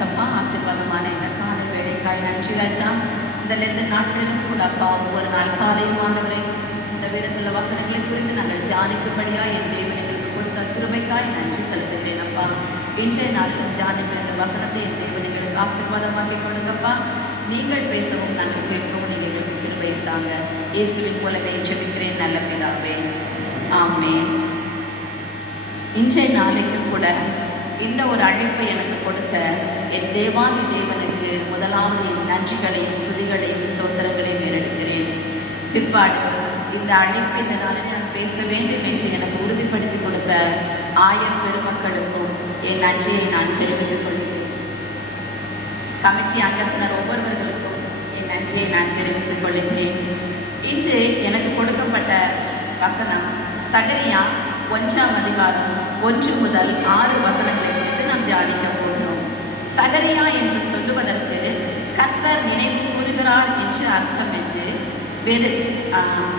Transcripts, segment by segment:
ஏசப்பா ஆசீர்வாதமான இந்த காலை வேலைக்காய் நன்றி ராஜா. இந்த ரெண்டு நாட்களிலும் கூட அப்பா ஒவ்வொரு நாள் காலையும் ஆண்டவரை இந்த வேதத்தில் வசனங்களை குறித்து நாங்கள் தியானிக்கும்படியா என் தேவன் எங்களுக்கு கொடுத்த கிருபைக்காய் நன்றி செலுத்துகிறேன் அப்பா. இன்றைய நாட்கள் தியானிக்கிற இந்த வசனத்தை என் தேவன் எங்களுக்கு ஆசீர்வாதமாக்கி கொடுங்கப்பா. நீங்கள் பேசவும் நாங்கள் கேட்கவும் நீங்கள் எங்களுக்கு கிருபை தாங்க. இயேசுவின் போலவே ஜெபிக்கிறேன் நல்ல பிதாவே. ஆமே இன்றைய நாளைக்கு கூட இந்த ஒரு அழைப்பை எனக்கு கொடுத்த என் தேவாதி தேவனுக்கு முதலாவது என் நன்றிகளையும் துதிகளையும் ஸ்தோத்திரங்களையும் ஏறெடுக்கிறேன். பிற்பாடு இந்த அழைப்பு இந்த நாளில் நான் பேச வேண்டும் என்று எனக்கு உறுதிப்படுத்தி கொடுத்த ஆயர் பெருமக்களுக்கும் என் நன்றியை நான் தெரிவித்துக் கொள்கிறேன். கமிட்டி அங்கத்தினர் ஒவ்வொருவர்களுக்கும் என் நன்றியை நான் தெரிவித்துக் கொள்கிறேன். இன்று எனக்கு கொடுக்கப்பட்ட வசனம் சகரியா ஒன்றாம் அதிகாரம் ஒன்று முதல் ஆறு வசனங்களை தியானிக்க போகிறோம் சகரியா என்று சொல்லுவதற்கு கர்த்தர் நினைவு கூறுகிறார் என்று அர்த்தம் என்று வேத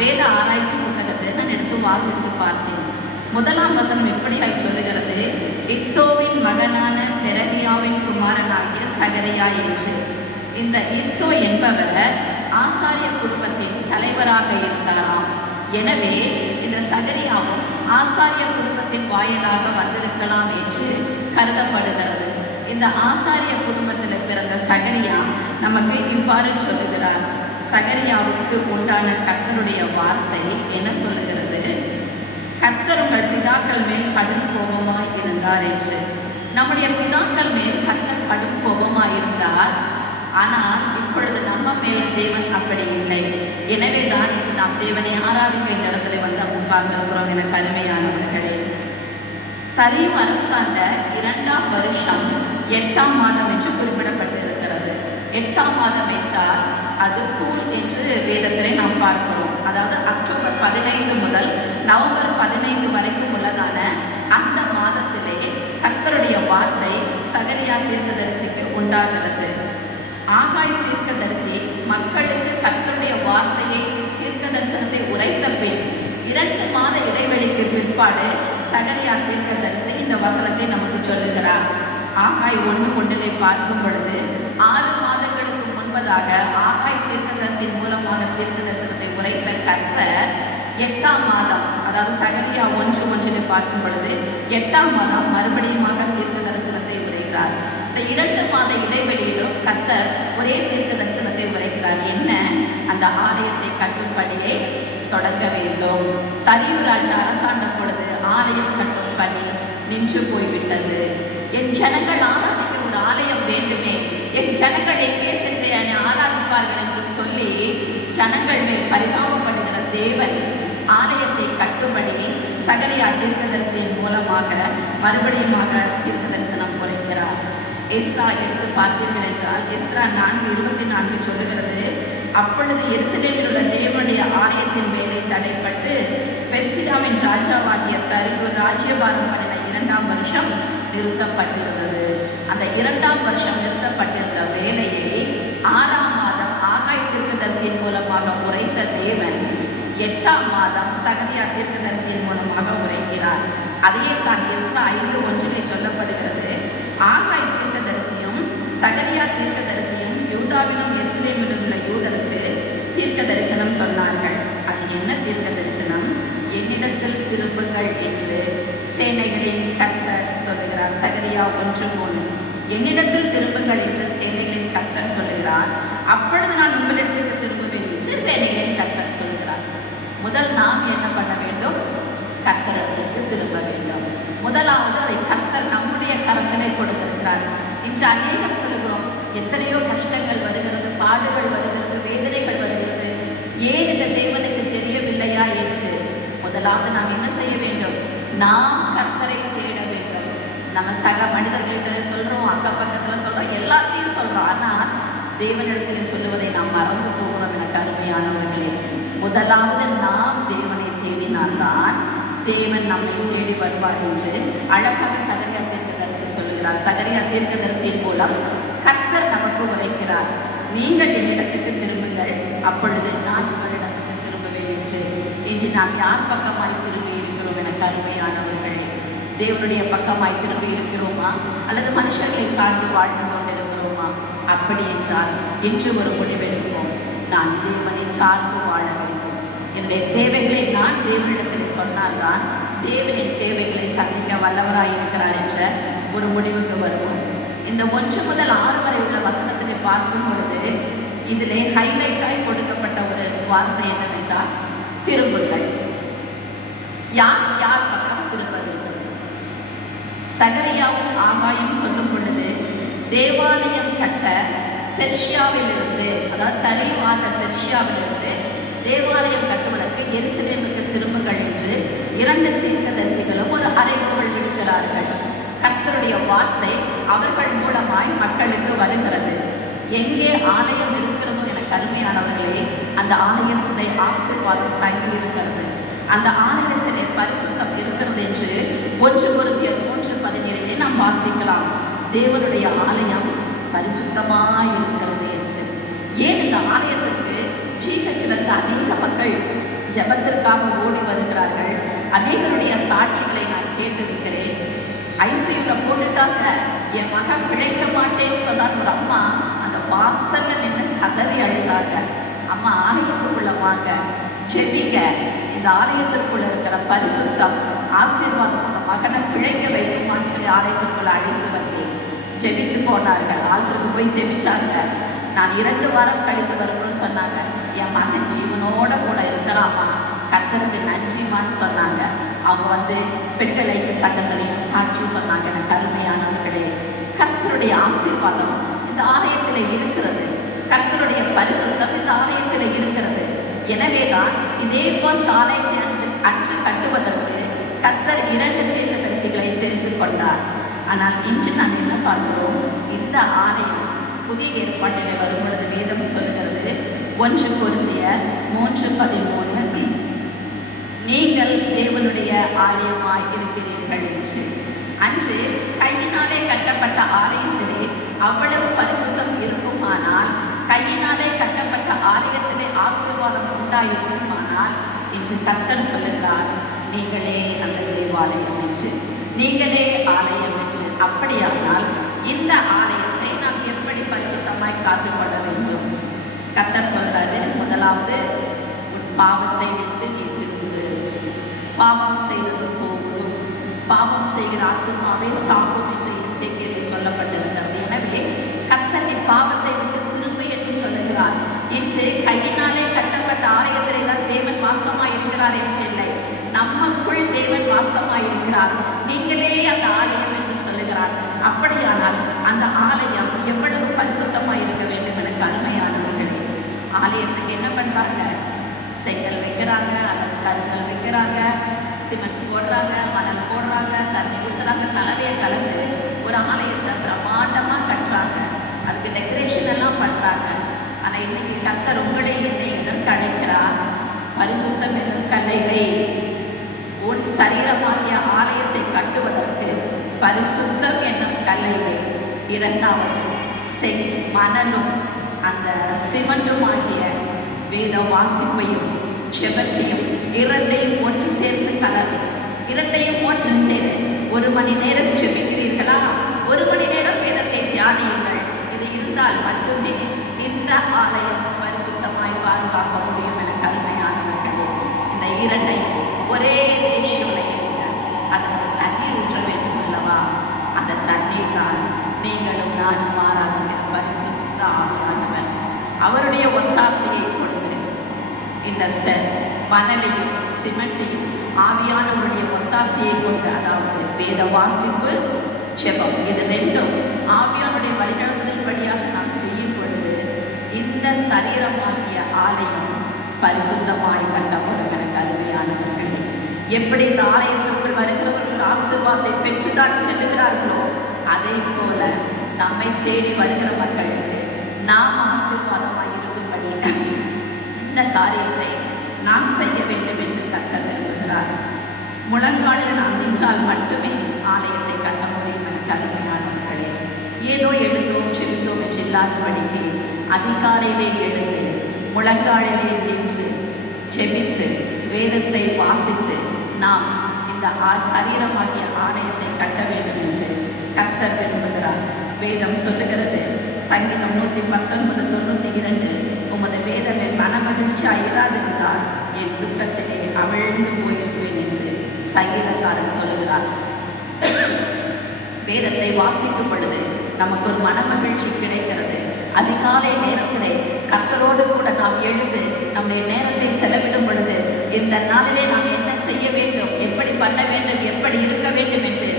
வேத ஆராய்ச்சி புத்தகத்தை நான் எடுத்து வாசித்து பார்த்தேன். முதலாம் வசனம் எப்படியாய் சொல்லுகிறது. இத்தோவின் மகனான பெரகியாவின் குமாரனாகிய சகரியா என்று. இந்த இத்தோ என்பவர் ஆசாரிய குடும்பத்தின் தலைவராக இருந்தாராம். எனவே இந்த சகரியாவும் ஆசாரிய குடும்பத்தின் வாயிலாக வந்திருக்கலாம் என்று கருதப்படுகிறது. இந்த ஆசாரிய குடும்பத்தில் பிறந்த சகரியா நமக்கு இவ்வாறு சொல்லுகிறார். சகரியாவுக்கு உண்டான கத்தருடைய வார்த்தை என்ன சொல்லுகிறது? கத்தர் உங்கள் பிதாக்கள் மேல் கடும் கோபமாய் இருந்தார் என்று. நம்முடைய பிதாக்கள் மேல் கர்த்தர் கடும் கோபமாய் இருந்தார். ஆனால் இப்பொழுது நம்ம மேல் தேவன் அப்படி இல்லை. எனவே தான் இன்று நாம் தேவனை ஆராதிக்க இந்த இடத்துல வந்து உட்கார்ந்திருக்கிறோம் என கருமையானவர்களே தரீம் அரசாண்ட இரண்டாம் வருஷம் எட்டாம் மாதம் என்று குறிப்பிடப்பட்டிருக்கிறது. எட்டாம் மாதம் என்றால் அது கூல் என்று வேதத்திலே நாம் பார்க்கிறோம். அதாவது அக்டோபர் பதினைந்து முதல் நவம்பர் பதினைந்து வரைக்கும் உள்ளதான அந்த மாதத்திலே கர்த்தருடைய வார்த்தை சகரியா தீர்க்கதரிசிக்கு உண்டாகிறது. ஆகாய் தீர்க்கதரிசி மக்களுக்கு கர்த்தருடைய வார்த்தையை தீர்க்க தரிசனத்தை உரை இரண்டு மாத இடைவெளிக்கு பிற்பாடு சகரியா தீர்க்கதரிசி இந்த வசனத்தை நமக்கு சொல்லுகிறார். ஆகாய் ஒன்று ஒன்றினை பார்க்கும் பொழுது ஆறு மாதங்களுக்கு முன்பதாக ஆகாய் தீர்க்கதரிசியின் மூலமான தீர்க்க தரிசனத்தை உரைத்த கர்த்தர் எட்டாம் மாதம் அதாவது சகரியா ஒன்று ஒன்றினை பார்க்கும் பொழுது எட்டாம் மாதம் மறுபடியுமாக தீர்க்க தரிசனத்தை உரைகிறார் இந்த இரண்டு மாத இடைவெளியிலும் கர்த்தர் ஒரே தீர்க்க தரிசனத்தை உரைக்கிறார். என்ன? அந்த ஆலயத்தை கட்டும்படியே தொடங்க வேண்டும் தரியூர் அரசாண்ட பொழுது ஆலயம் கட்டும் பணி நின்று போய்விட்டது. என் ஜனங்கள் ஆராதிக்க ஒரு ஆலயம் வேண்டுமே. என் ஜனங்கள் எங்கே சென்று என்னை ஆராதிப்பார்கள் என்று சொல்லி ஜனங்கள் மேல் பரிதாபப்படுகிற தேவன் ஆலயத்தை கட்டும்படி சகரியா தீர்க்கதரிசியின் மூலமாக மறுபடியுமாக தீர்க்க தரிசனம் குறைக்கிறார். எஸ்ரா எடுத்து பார்த்தீர்கள் என்றால் எஸ்ரா நான்கு இருபத்தி நான்கு சொல்லுகிறது அப்பொழுது எருசலேமில் உள்ள தேவனுடைய ஆலயத்தின் வேலை தடைப்பட்டு பெர்சியாவின் ராஜாவாகிய தரிவு ராஜ்யபாரம் பண்ணின இரண்டாம் வருஷம் நிறுத்தப்பட்டிருந்தது. அந்த இரண்டாம் வருஷம் நிறுத்தப்பட்டிருந்த வேலையை ஆறாம் மாதம் ஆகாய் தீர்க்கதரிசியின் மூலமாக உரைத்த தேவன் எட்டாம் மாதம் சகரியா தீர்க்கதரிசியின் மூலமாக உரைக்கிறார். அதையே தான் எஸ்ரா ஐந்து ஒன்றிலே சொல்லப்படுகிறது. ஆகாய் தீர்க்கதரிசியும் சகதியா தீர்க்க தரிசனம் சொன்னார்கள். அது என்ன தீர்க்க தரிசனம் என்னிடத்தில் திரும்புங்கள் என்று சேனைகளின் கர்த்தர் சொல்லுகிறார். சகரியா ஒன்று மூணு. என்னிடத்தில் திரும்புங்கள் என்று சேனைகளின் கர்த்தர் சொல்லுகிறார். அப்பொழுது நான் உங்களிடத்துக்கு திரும்புவேன் என்று சேனைகளின் கர்த்தர் சொல்லுகிறார். முதல் நாம் என்ன பண்ண வேண்டும்? கர்த்தரிடத்திற்கு திரும்ப வேண்டும். முதலாவது அதை கர்த்தர் நம்முடைய கரத்திலே கொடுத்திருக்கிறார். இன்று அநேகம் சொல்லுகிறோம் எத்தனையோ கஷ்டங்கள் வருகிறது பாடுகள் வருகிறது வேதனைகள் ஏன் இந்த தேவனுக்கு தெரியவில்லையா என்று முதலாவது நாம் என்ன செய்ய வேண்டும்? நாம் கர்த்தரை தேட வேண்டும். நம்ம சக மனிதர்களிட்ட சொல்றோம் அக்கம் பக்கத்துல சொல்றோம் எல்லாத்தையும் சொல்றோம். ஆனா தேவனிடத்தில் சொல்லுவதை நாம் மறந்து போகிறோம் எனக்கு அருமையானவர்களே. முதலாவது நாம் தேவனை தேடினால்தான் தேவன் நம்மை தேடி வருவார் என்று அழகாக சகரியா தீர்க்கதரிசி சொல்லுகிறார். சகரியா தீர்க்கதரிசியின் மூலம் கர்த்தர் நமக்கு உரைக்கிறார். நீங்கள் என்னிடத்துக்கு திரும்புங்கள். அப்பொழுது நான் உங்களிடத்துக்கு திரும்புவேன் என்று. இன்று நாம் யார் பக்கமாய் திரும்பி இருக்கிறோம் என கருமையானவர்களே. தேவனுடைய பக்கமாய் திரும்பி இருக்கிறோமா? அல்லது மனுஷர்களை சார்ந்து வாழ்ந்து கொண்டிருக்கிறோமா? அப்படி என்றால் இன்று ஒரு முடிவெடுப்போம் நான் தேவனை சார்ந்து வாழ வேண்டும். என்னுடைய தேவைகளை நான் தேவனிடத்தில் சொன்னால்தான் தேவனின் தேவைகளை சந்திக்க வல்லவராய் இருக்கிறார் என்ற ஒரு முடிவுக்கு வருவோம். இந்த ஒன்று முதல் ஆறு வரை உள்ள வசனத்தினை பார்க்கும் பொழுது இதிலே ஹைலைட்டாய் கொடுக்கப்பட்ட ஒரு வார்த்தை என்னவென்றால் திரும்புங்கள். யார் யார் பக்கம் திரும்ப வேண்டும்? சகரியாவும் ஆகாயும் சொல்லும் பொழுது தேவாலயம் கட்ட பெர்ஷியாவிலிருந்து அதாவது தரிவான பெர்ஷியாவிலிருந்து தேவாலயம் கட்டுவதற்கு எருசலேமுக்கு திரும்புங்கள் என்று இரண்டு தீர்க்கதரிசிகளும் ஒரு அறைகூவல் விடுக்கிறார்கள். கர்த்தருடைய வார்த்தை அவர்கள் மூலமாய் மக்களுக்கு வருகிறது. எங்கே ஆலயம் இருக்கிறதோ என கருமையானவர்களே அந்த ஆலயத்திலே ஆசீர்வாதம் தங்கி இருக்கிறது அந்த ஆலயத்திலே பரிசுத்தம் இருக்கிறது என்று ஒன்று பொருத்தியர் மூன்று பதினேழிலே நாம் வாசிக்கலாம். தேவனுடைய ஆலயம் பரிசுத்தமாக இருக்கிறது என்று. ஏன் இந்த ஆலயத்திற்கு ஜீகச்சிலிருந்து அநேக மக்கள் ஜெபத்திற்காக ஓடி வருகிறார்கள்? அநேகருடைய சாட்சிகளை நான் கேட்டிருக்கிறேன். ஐசியூல போட்டுட்டாங்க. என் மகன் பிழைக்க மாட்டேன்னு சொன்னான் ஒரு அம்மா. வாசல்ல நின்று கதறி அழுதாங்க அம்மா ஆலயத்துக்குள்ள வாங்க செபிங்க இந்த ஆலயத்திற்குள்ள இருக்கிற பரிசுத்தம் ஆசீர்வாதம் உங்க மகனை பிழைக்க வைக்குமான்னு சொல்லி ஆலயத்திற்குள்ள அழைத்து வந்தேன் ஜெபித்து போனார்கள் ஆற்றுக்கு போய் ஜெபிச்சாங்க. நான் இரண்டு வாரம் கழித்து வரும்போது சொன்னாங்க என் மகன் ஜீவனோட கூட இருக்கிறாமா கத்தருக்கு நன்றிமான்னு சொன்னாங்க. அவங்க வந்து பெண்களை சட்டத்திலையும் சாட்சி சொன்னாங்க. எனக்கு அருமையானவர்களே கத்தருடைய ஆசீர்வாதம் இந்த ஆலயத்தில் இருக்கிறது. கர்த்தருடைய பரிசுத்தம் இந்த ஆலயத்தில் இருக்கிறது. எனவேதான் இதே போன்ற ஆலயத்தை அன்று அன்று கட்டுவதற்கு கர்த்தர் இரண்டு பரிசுகளை தெரிந்து கொண்டார். ஆனால் இன்று நாம் என்ன பார்க்கிறோம்? இந்த ஆலயம் புதிய ஏற்பாட்டிலே வரும் பொழுது வேதம் சொல்லுகிறது. ஒன்று பொருந்திய மூன்று பதிமூணு. நீங்கள் தேவனுடைய ஆலயமாய் இருக்கிறீர்கள் என்று. அன்று கையினாலே கட்டப்பட்ட ஆலயம் அவ்வளவு பரிசுத்தம் இருக்குமானால் கையினாலே கட்டப்பட்ட ஆலயத்திலே ஆசீர்வாதம் உண்டாயிருக்குமானால் என்று கத்தர் சொல்லுகிறார் நீங்களே அந்த தேவாலயம் என்று நீங்களே ஆலயம் என்று. அப்படியானால் இந்த ஆலயத்தை நாம் எப்படி பரிசுத்தமாய் காத்துக்கொள்ள வேண்டும்? கத்தர் சொல்றாரு முதலாவது பாவத்தை விட்டு நீ திரும்பு பாவம் செய்தது போகும் பாவம் செய்கிற ஆத்துமாவே சாகும் என்று இசைக்கு சொல்லப்பட்ட எனவே கர்த்தர் நீ பாவத்தை விட்டு திரும்பு என்று சொல்லுகிறார் இன்று கையினாலே கட்டப்பட்ட ஆலயத்திலே தான் தேவன் வாசமாய் இருக்கிறார் என்று இல்லை. நமக்குள் தேவன் வாசமாய் இருக்கிறார் நீங்களே அந்த ஆலயம் என்று சொல்லுகிறார். அப்படியானால் அந்த ஆலயம் எவ்வளவு பரிசுத்தமாய் இருக்க வேண்டும் எனக்கு அருமையானவர்கள். ஆலயத்துக்கு என்ன பண்றாங்க? செங்கல் வைக்கிறாங்க அல்லது கருங்கல் வைக்கிறாங்க சிமெண்ட் போடுறாங்க மணல் போடுறாங்க தண்ணி ஊற்றுறாங்க கலவையை கலந்து ஒரு ஆலயத்தை பிரம்மாண்டமாக கட்டுறாங்க. அதுக்கு டெக்கரேஷன் எல்லாம் பண்ணுறாங்க என்னைக்கு இன்னைக்கு கத்தர் உங்களை என்னையிலும் எதற்கு பரிசுத்தம் என்னும் கல்லைவை உன் சரீரமாகிய ஆலயத்தை கட்டுவதற்கு பரிசுத்தம் என்னும் கல்லைவை இரண்டாவது செய் மணலும் அந்த சிமெண்ட்டும் ஆகிய வேத வாசிப்பையும் செபத்தையும் இரண்டையும் ஒன்று சேர்ந்து கலர். இரண்டையும் ஒன்று சேர்ந்து ஒரு மணி நேரம் செபிக்கிறீர்களா? ஒரு மணி நேரம் வேதத்தை தியானியுங்கள். இது இருந்தால் மட்டுமே இந்த ஆலயம் பரிசுத்தமாய் பாதுகாக்க முடியும் என கருமையானவர்களே இந்த இரண்டை ஒரே ரேஷியோல அதற்கு தண்ணீர் ஊற்ற வேண்டும் அல்லவா? அந்த தண்ணீர் தான் நீங்களும் நானும் மாறாத பரிசுத்த ஆவியானவர் அவருடைய ஒத்தாசையை கொண்டு இந்த செ மணலையும் சிமெண்டையும் ஆவியானவருடைய ஒத்தாசையை கொண்டு அதாவது வேத வாசிப்பு ஜெபம் இது ரெண்டும் ஆவியானுடைய வழிநடத்துதல் படியாக நாம் செய்யும் சரீரமாகிய ஆலயம் பரிசுத்தமாய் கட்டப்படும் என கருமையானவர்களே எப்படி இந்த ஆலயத்திற்குள் வருகிறவர்கள் ஆசீர்வாதத்தை பெற்றுதான் செல்லுகிறார்களோ அதே போல நம்மை தேடி வருகிற மக்களுக்கு நாம் ஆசீர்வாதமாய் இருக்கும்படி இந்த காரியத்தை நாம் செய்ய வேண்டும் என்று கர்த்தர் விரும்புகிறார். முழங்காலில் நாம் நின்றால் மட்டுமே ஆலயத்தை கட்ட முடியும் என கருமையானவர்களே ஏதோ எழுந்தோம் செவித்தோம் என்று இல்லாதபடிக்கு அதிகாலையிலே எழுந்து முழங்காலிலே நின்று செபித்து வேதத்தை வாசித்து நாம் இந்த ஆ- சரீரமாகிய ஆலயத்தை கட்ட வேண்டும் என்று கர்த்தர் விரும்புகிறார். வேதம் சொல்லுகிறது சங்கீதம் நூற்றி பத்தொன்பது தொண்ணூற்றி இரண்டு உமது வேதம் என் மனமகிழ்ச்சியாக இல்லாதிருந்தால் என் துக்கத்திலே அமிழ்ந்து போயிருப்பேன் என்று சங்கீதக்காரன் சொல்லுகிறார். வேதத்தை வாசிக்கும் பொழுது நமக்கு ஒரு மனமகிழ்ச்சி கிடைக்கிறது. அதிகாலை நேரத்திலே கர்த்தரோடு கூட நாம் எழுந்து நம்முடைய நேரத்தை செலவிடும் பொழுது இந்த நாளிலே நாம் என்ன செய்ய வேண்டும் எப்படி பண்ண வேண்டும் எப்படி இருக்க வேண்டும் என்று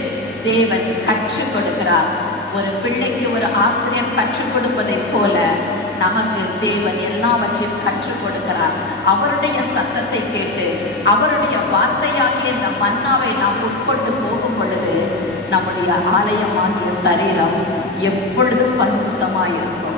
தேவன் கற்றுக் கொடுக்கிறார். ஒரு பிள்ளைக்கு ஒரு ஆசிரியர் கற்றுக் கொடுப்பதைப் போல நமக்கு தேவன் எல்லாவற்றையும் கற்றுக் கொடுக்கிறார். அவருடைய சத்தத்தை கேட்டு அவருடைய வார்த்தையாகிய இந்த மன்னாவை நாம் உட்கொண்டு போகும் பொழுது நம்முடைய ஆலயமாகிய சரீரம் எப்பொழுதும் பரிசுத்தமாக இருக்கும்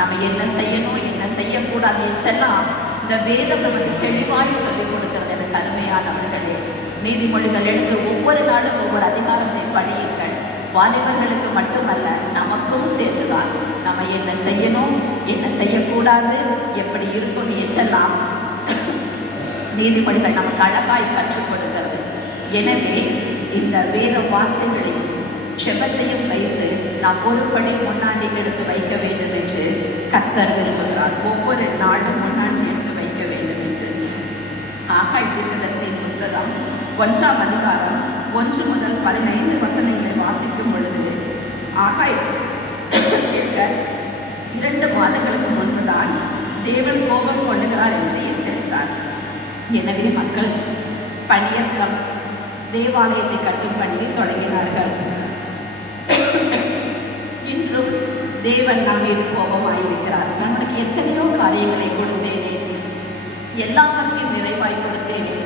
நம்ம என்ன செய்யணும் என்ன செய்யக்கூடாது என்றெல்லாம் இந்த வேதம் நமக்கு தெளிவாய் சொல்லிக் கொடுக்கிறது எனக்கு அருமையானவர்களே நீதிமொழிகள் எடுத்து ஒவ்வொரு நாளும் ஒவ்வொரு அதிகாரத்தை படியுங்கள். வாலிபர்களுக்கு மட்டுமல்ல நமக்கும் சேர்த்துதான். நம்ம என்ன செய்யணும் என்ன செய்யக்கூடாது எப்படி இருக்கணும் என்றெல்லாம் நீதிமொழிகள் நமக்கு அழகாய் கற்றுக் கொடுக்கிறது. எனவே இந்த வேத வார்த்தைகளையும் செபத்தையும் வைத்து நாம் ஒரு படி முன்னாடி எடுத்து வைக்க வேண்டும் என்று கத்தர் விரும்புகிறார். ஒவ்வொரு நாளும் முன்னாடி எடுத்து வைக்க வேண்டும் என்று. ஆகாய் தீர்க்கதரிசியின் புஸ்தகம் ஒன்றாம் அதிகாரம் ஒன்று முதல் பதினைந்து வசனங்களை வாசிக்கும் பொழுது ஆகாய் கேட்க இரண்டு மாதங்களுக்கு முன்புதான் தேவன் கோபம் கொள்ளுகிறார் என்று எச்சரித்தார். எனவே மக்கள் பணியற்றம் தேவாலயத்தை கட்டும் பணியை தொடங்கினார்கள். இன்றும் தேவன் நம் மீது கோபமாயிருக்கிறார். நான் உனக்கு எத்தனையோ காரியங்களை கொடுத்தேனே. எல்லாவற்றையும் நிறைவாய் கொடுத்தேனே.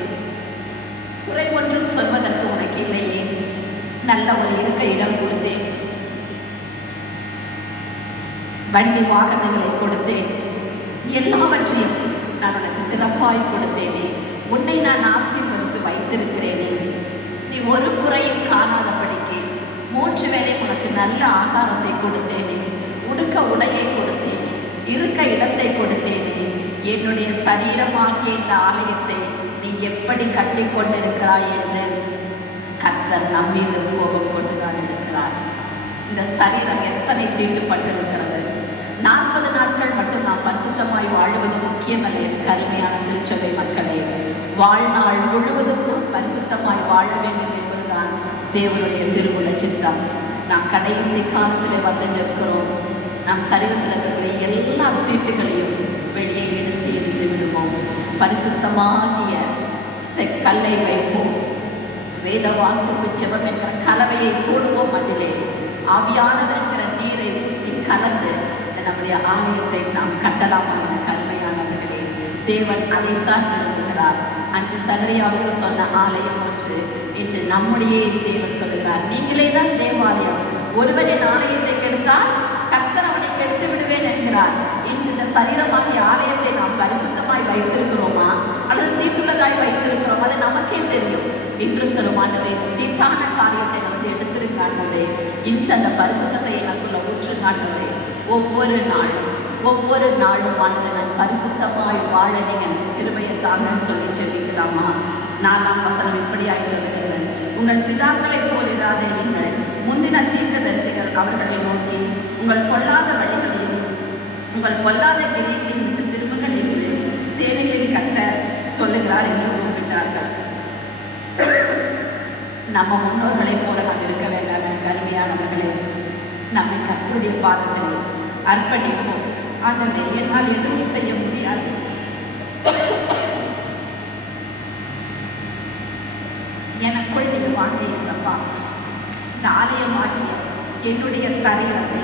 குறை ஒன்றும் சொல்வதற்கு உனக்கு இல்லையே. நல்ல ஒரு இருக்க இடம் கொடுத்தேன். வண்டி வாகனங்களை கொடுத்தேன். எல்லாவற்றையும் நான் உனக்கு சிறப்பாய் கொடுத்தேனே. உன்னை நான் ஆசீர்வதித்து வைத்திருக்கிறேனே. நீ ஒரு குறையும் காணாதபடிக்கு மூன்று வேளை உனக்கு நல்ல ஆகாரத்தை கொடுத்தேனே. உடுக்க உடையை கொடுத்தேனே. இருக்க இடத்தை கொடுத்தேனே. என்னுடைய சரீரமாகிய இந்த ஆலயத்தை நீ எப்படி கட்டி கொண்டிருக்கிறாய் என்று கர்த்தர் நம்மீது கோபம் கொண்டு தான் இருக்கிறார். இந்த சரீரம் எத்தனை தீட்டுப்பட்டிருக்கிறது. நாற்பது நாட்கள் மட்டும் நாம் பரிசுத்தமாய் வாழ்வது முக்கியமல்ல என் கருமையான திருச்சபை மக்களே. வாழ்நாள் முழுவதும் நாம் பரிசுத்தமாய் வாழ வேண்டும் தேவனுடைய திருவுல சித்தம் நாம் கடைசி காலத்தில் வந்து நிற்கிறோம். நம் சரீரத்தில் இருக்கிற எல்லா தீட்டுகளையும் வெளியே எடுத்து எரிந்து விடுவோம். பரிசுத்தமாகிய செக்கல்லை வைப்போம். வேத வாசிப்பு செவம் என்கிற கலவையை போடுவோம் அதிலே. ஆவியானவர் நீரை ஊற்றி கலந்து நம்முடைய ஆலயத்தை நாம் கட்டலாம் என்ற கருமையானவர்களே தேவன் அதைத்தான் விரும்புகிறார். அன்று சகரியாவுக்கு சொன்ன ஆலயம் ஒன்று என்று நம்முடைய தேவன் சொல்கிறார் நீங்களே தான் தேவாலயம். ஒருவரின் ஆலயத்தை கெடுத்தால் கர்த்தர் அவனை கெடுத்து விடுவேன் என்கிறார். இன்று இந்த சரீரமாகிய ஆலயத்தை நாம் பரிசுத்தமாய் வைத்திருக்கிறோமா? அல்லது தீட்டுள்ளதாய் வைத்திருக்கிறோம்? அது நமக்கே தெரியும். இன்று சொல்லுமாண்டவே இந்த தீட்டான காரியத்தை வந்து எடுத்திருக்காண்டவே இன்று அந்த பரிசுத்தத்தை எனக்குள்ள ஊற்று காண்டவே ஒவ்வொரு நாளும் ஒவ்வொரு நாளும் ஆண்டவரே நான் பரிசுத்தமாய் வாழ நீங்கள் கிருபையை தாங்கன்னு சொல்லி சொல்லிக்கலாமா நான் நான் வசனம் இப்படியாய் சொல்லுகிறேன் உங்கள் பிதாக்களை போலிராத நீங்கள் முந்தின தீர்க்கதரிசிகள் அவர்களை நோக்கி உங்கள் கொல்லாத வழிகளையும் உங்கள் கொல்லாத கிரியைகளையும் விட்டு திரும்புங்கள் என்று சேனைகளில் கட்ட சொல்லுகிறார் என்று கூப்பிட்டார்கள் நம்ம முன்னோர்களைப் போல நாம் இருக்க வேண்டாம் கருமையானவர்களே நம்மை கர்த்தருடைய பாதத்தில் அர்ப்பணிப்போம். ஆண்டவரே என்னால் எதுவும் செய்ய முடியாது. எனக்குள் நீங்க வாங்கிய சப்பா இந்த ஆலயமாகிய என்னுடைய சரீரத்தை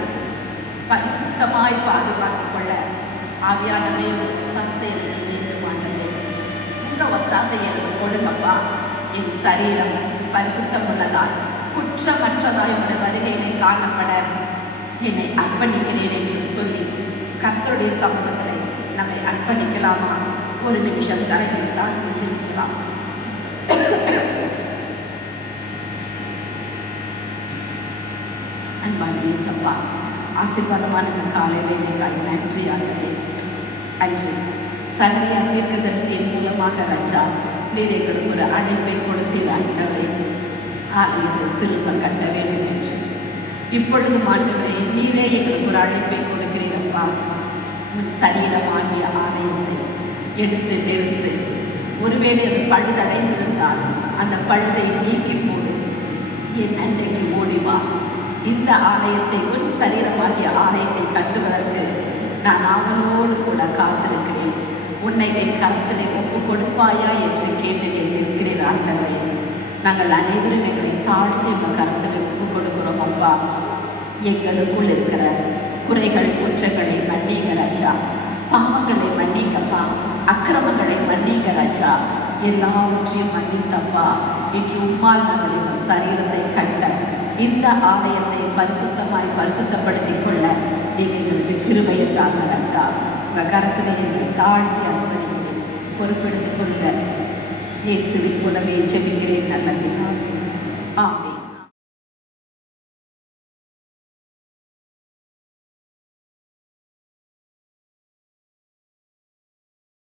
பரிசுத்தமாய் பாதுகாத்துக் கொள்ள ஆவியானவரே ஒத்தாசை வேண்டும் ஆண்டவரே இந்த ஒத்தாசை எனக்கு கொடுங்கப்பா. என் சரீரம் பரிசுத்தம் உள்ளதால் குற்றமற்றதாய் உடைய வருகையினை காணப்பட. என்னை அர்ப்பணிக்கிறேன் என்று சொல்லி கத்தருடைய சமூகத்தில் நம்மை அர்ப்பணிக்கலாமா? ஒரு நிமிஷம் தரையில் தான் அன்பான இயேசப்பா ஆசீர்வாதமான இந்த காலை வேலைக்காய் நன்றி ஆகவே அன்று சகரியா தீர்க்கதரிசியின் மூலமாக ரஜா நீர் எங்களுக்கு ஒரு அழைப்பை கொடுத்தீர் ஆண்டவரே. ஆலயத்தை திரும்ப கட்ட வேண்டும் என்று. இப்பொழுதும் ஆண்டவரே நீரே எங்களுக்கு ஒரு அழைப்பை கொடுக்கிறீரப்பா சரீரமாகிய ஆலயத்தை எடுத்து நிறுத்து. ஒருவேளை அது பழுதடைந்திருந்தால் அந்த பழுதை நீக்கி போடு என் அண்டைக்கு ஓடிவா இந்த ஆலயத்தை உன் சரீரமாகிய ஆலயத்தை கட்டுவதற்கு நான் ஆவலோடு கூட காத்திருக்கிறேன். உன்னை என் கருத்தினை ஒப்பு கொடுப்பாயா என்று கேட்டு நீர் நிற்கிறீர் நாங்கள் அனைவரும் எங்களை தாழ்த்தி உங்கள் கருத்தில் ஒப்பு கொடுக்கிறோம் அப்பா. எங்களுக்குள் இருக்கிற குறைகள் குற்றங்களை மன்னிங்க ராஜா பாவங்களை மன்னிக்கப்பா அக்கிரமங்களை மன்னிங்க ராஜா எல்லாவற்றையும் மன்னித்தப்பா இன்று உம்மால் மகளின் சரீரத்தை கட்ட இந்த ஆலயத்தை பரிசுத்தமாய் பரிசுத்தப்படுத்திக் கொள்ள நீங்கள் எங்களுக்கு கிருபையை தாங்க ராஜா உங்கள் கருத்தினை எங்களை தாழ்த்தி அர்ப்பணிக்கிறேன் பொறுப்பெடுத்துக் கொள்ள. இயேசுவின் உணவை ஜெபிக்கிறேன் நல்லது ஆமே